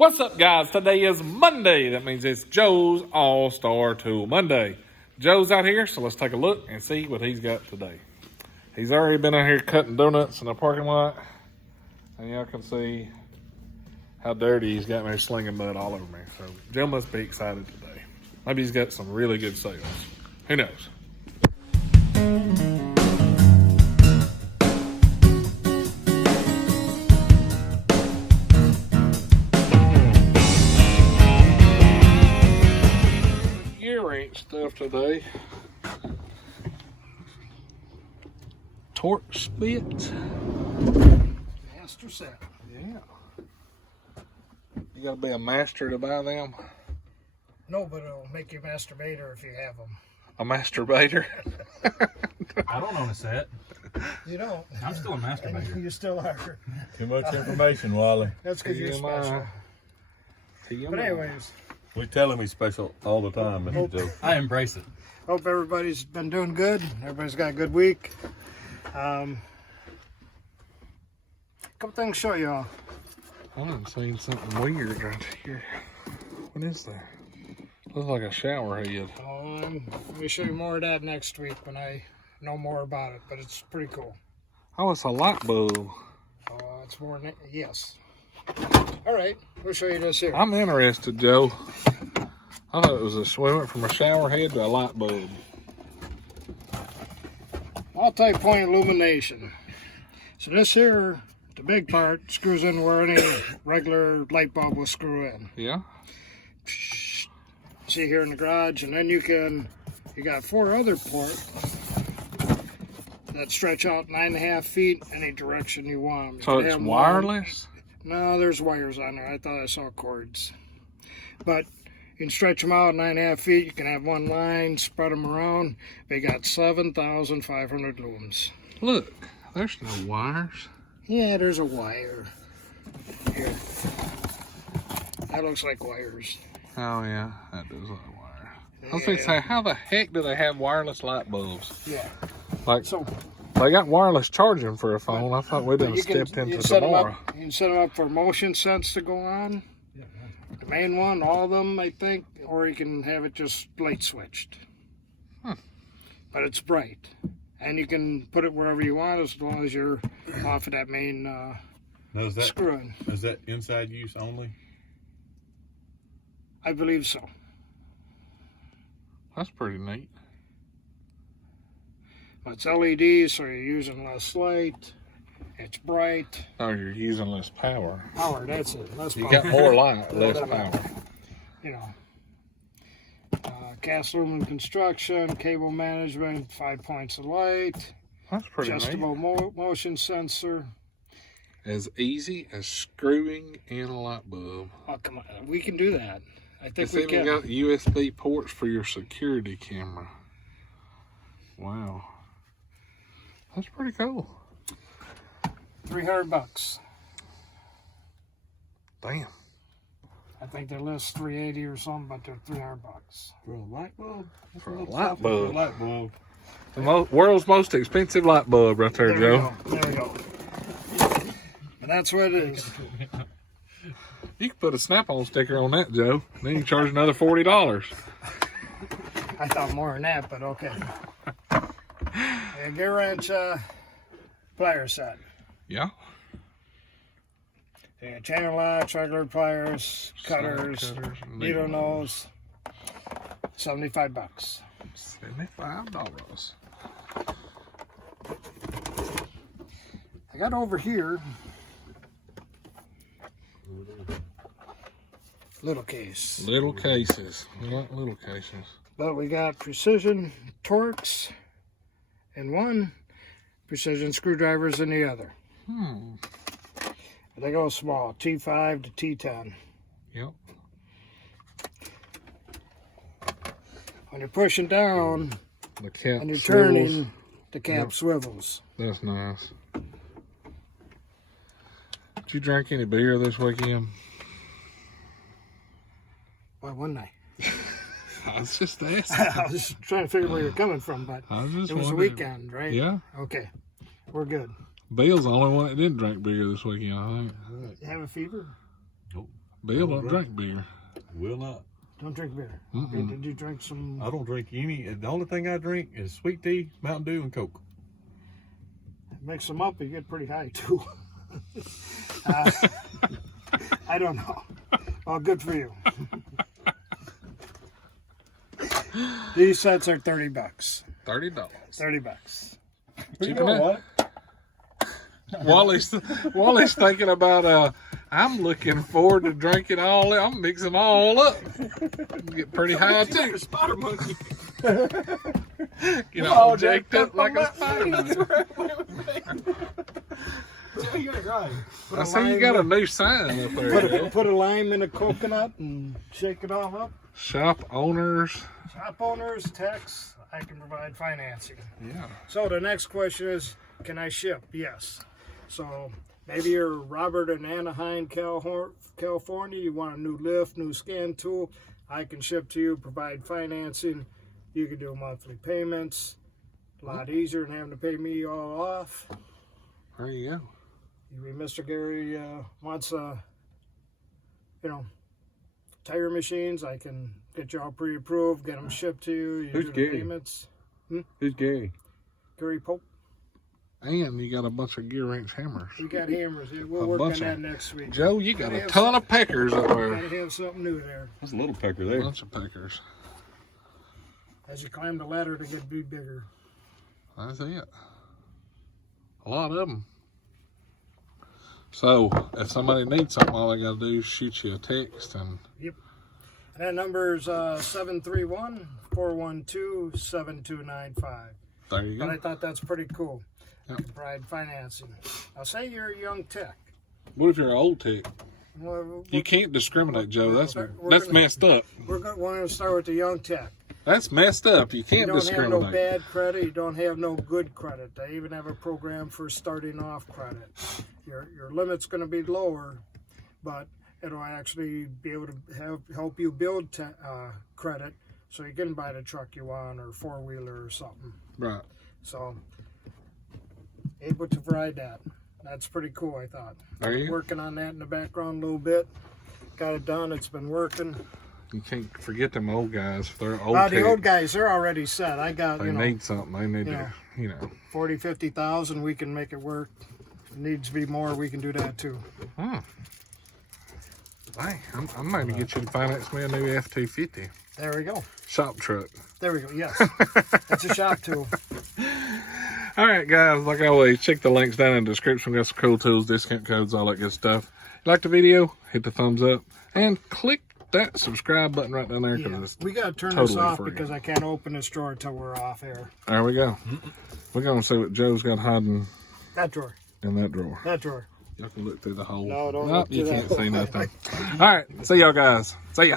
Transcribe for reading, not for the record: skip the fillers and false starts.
What's up, guys? Today is Monday. That means it's Joe's All-Star Tool Monday. Joe's out here, so let's take a look and see what he's got today. He's already been out here cutting donuts in the parking lot, and y'all can see how dirty he's got me slinging mud all over me. So Joe must be excited today. Maybe he's got some really good sales. Who knows? Gearwrench stuff today. Torx bits. Master set. Yeah. You gotta be a master to buy them. No, but it'll make you masturbator if you have them. A masturbator? I don't own a set. You don't. I'm still a masturbator. You still are. Too much information, Wally. That's because you're special. TMI. But anyways, We tell him he's special all the time, Mr. Joe. I embrace it. hope everybody's been doing good. Everybody's got a good week. Couple things to show y'all. I'm seeing something weird right here. What is that? Looks like a shower head. Let me show you more of that next week when I know more about it, but it's pretty cool. Oh, it's a light bulb. It's more than, yes. All right, we'll show you this here. I'm interested, Joe. I thought it was we went from a shower head to a light bulb. Multi-point illumination. So this here, the big part, screws in where any regular light bulb will screw in. Yeah? See here in the garage, and then you got 4 other ports that stretch out 9.5 feet any direction you want them. So it's wireless? No, there's wires on there. I thought I saw cords. But you can stretch them out 9.5 feet. You can have one line, spread them around. They got 7,500 looms. Look, there's no wires. Yeah, there's a wire. Here. That looks like wires. Oh, yeah, that does look like wire. I was going to say, how the heck do they have wireless light bulbs? Yeah. Like, So they got wireless charging for a phone. I thought we done stepped into tomorrow. You can set them up for motion sense to go on. The main one, all of them, I think, or you can have it just light switched. But it's bright. And you can put it wherever you want as long as you're off of that main Now, is screw-in. that inside use only? I believe so. That's pretty neat. It's LED, so you're using less light. It's bright. Oh, you're using less power. Power, that's it. Less You power. got more light, less power. You know. Cast aluminum construction, cable management, 5 points of light. That's pretty Adjustable neat. motion sensor. As easy as screwing in a light bulb. Oh, come on. We can do that. I think It's we even can. got USB ports for your security camera. Wow. That's pretty cool. $300. Damn. I think they list $380 or something, but they're $300. For a light bulb? For a light bulb. light bulb. The world's most expensive light bulb right there, Joe. There we go. And that's what it is. You can put a snap-on sticker on that, Joe. Then you charge another $40. I thought more than that, but okay. Gearwrench plier set. Yeah. Yeah, channel locks, regular pliers, cutters, needle nose. $75. $75. I got over here little case. Little cases. We like little cases. But we got precision Torx in one, precision screwdrivers in the other. They go small, T5 to T10. Yep. When you're pushing down The cap and you're swivels. turning, the cap swivels. That's nice. Did you drink any beer this weekend? Why wouldn't I? I was just asking. I was just trying to figure where you're coming from, but I was just it was a wondering. weekend, right? Yeah. Okay, we're good. Bill's the only one that didn't drink beer this weekend, I think. You have a fever? Nope. Bill don't drink beer. Will not. Don't drink beer. Okay, did you drink some? I don't drink any. The only thing I drink is sweet tea, Mountain Dew, and Coke. Mix them up, you get pretty high too. I don't know. Well, good for you. These sets are $30. $30. $30. Cheap enough. Wally's thinking about I'm looking forward to drinking all. I'm mixing them all up. Get pretty high too. Spider monkey. Get all jacked up like a spider. You ain't right. I see you got a new sign up there. Put a lime in a coconut and shake it all up. Shop owners. Shop owners, techs, I can provide financing. Yeah. So the next question is, can I ship? Yes. So maybe you're Robert in Anaheim, California. You want a new lift, new scan tool. I can ship to you, provide financing. You can do monthly payments. A lot easier than having to pay me all off. There you go. Mr. Gary wants tire machines. I can get you all pre-approved, get them shipped to you. You Who's do the Gary? payments. Who's Gary? Gary Pope. And you got a bunch of Gearwrench hammers. We got hammers. Yeah, we'll work on that next week. Joe, you got a ton of peckers up there. Gotta have something new there. That's a little pecker A there. bunch of peckers. As you climb the ladder to get bigger. That's it. A lot of them. So, if somebody needs something, all they got to do is shoot you a text. And Yep. And that number is 731-412-7295. there you But go. I thought that's pretty cool. Yep. Provide financing. I'll say you're a young tech. What if you're an old tech? Well, You can't discriminate, Joe. That's We're gonna- messed up. we're going to start with the young tech. That's messed up. You You can't don't have no discriminate. bad credit. You don't have no good credit. They even have a program for starting off credit. Your limit's going to be lower, but it'll actually be able to help you build credit so you can buy the truck you want or four-wheeler or something. Right. So able to provide that. That's pretty cool, I thought. There you go. Working on that in the background a little bit. Got it done. It's been working. You can't forget them old guys. They're old The tech. old guys, they're already set. I got, They need something. They need to, 40, 50,000, we can make it work. If it needs to be more, we can do that too. Dang, I might get you to finance me a new F-250 There we go. shop truck. There we go. Yes. That's a shop tool. All right, guys, like always, check the links down in the description. We got some cool tools, discount codes, all that good stuff. If you like the video, hit the thumbs up and click that subscribe button right down there. Yeah. It's We got to turn totally this off free. because I can't open this drawer until we're off air. There we go. We're going to see what Joe's got hiding That drawer. in that drawer. That drawer. Y'all can look through the hole. No, don't Nope, look through you that can't hole. see nothing. All right, see y'all guys. See ya.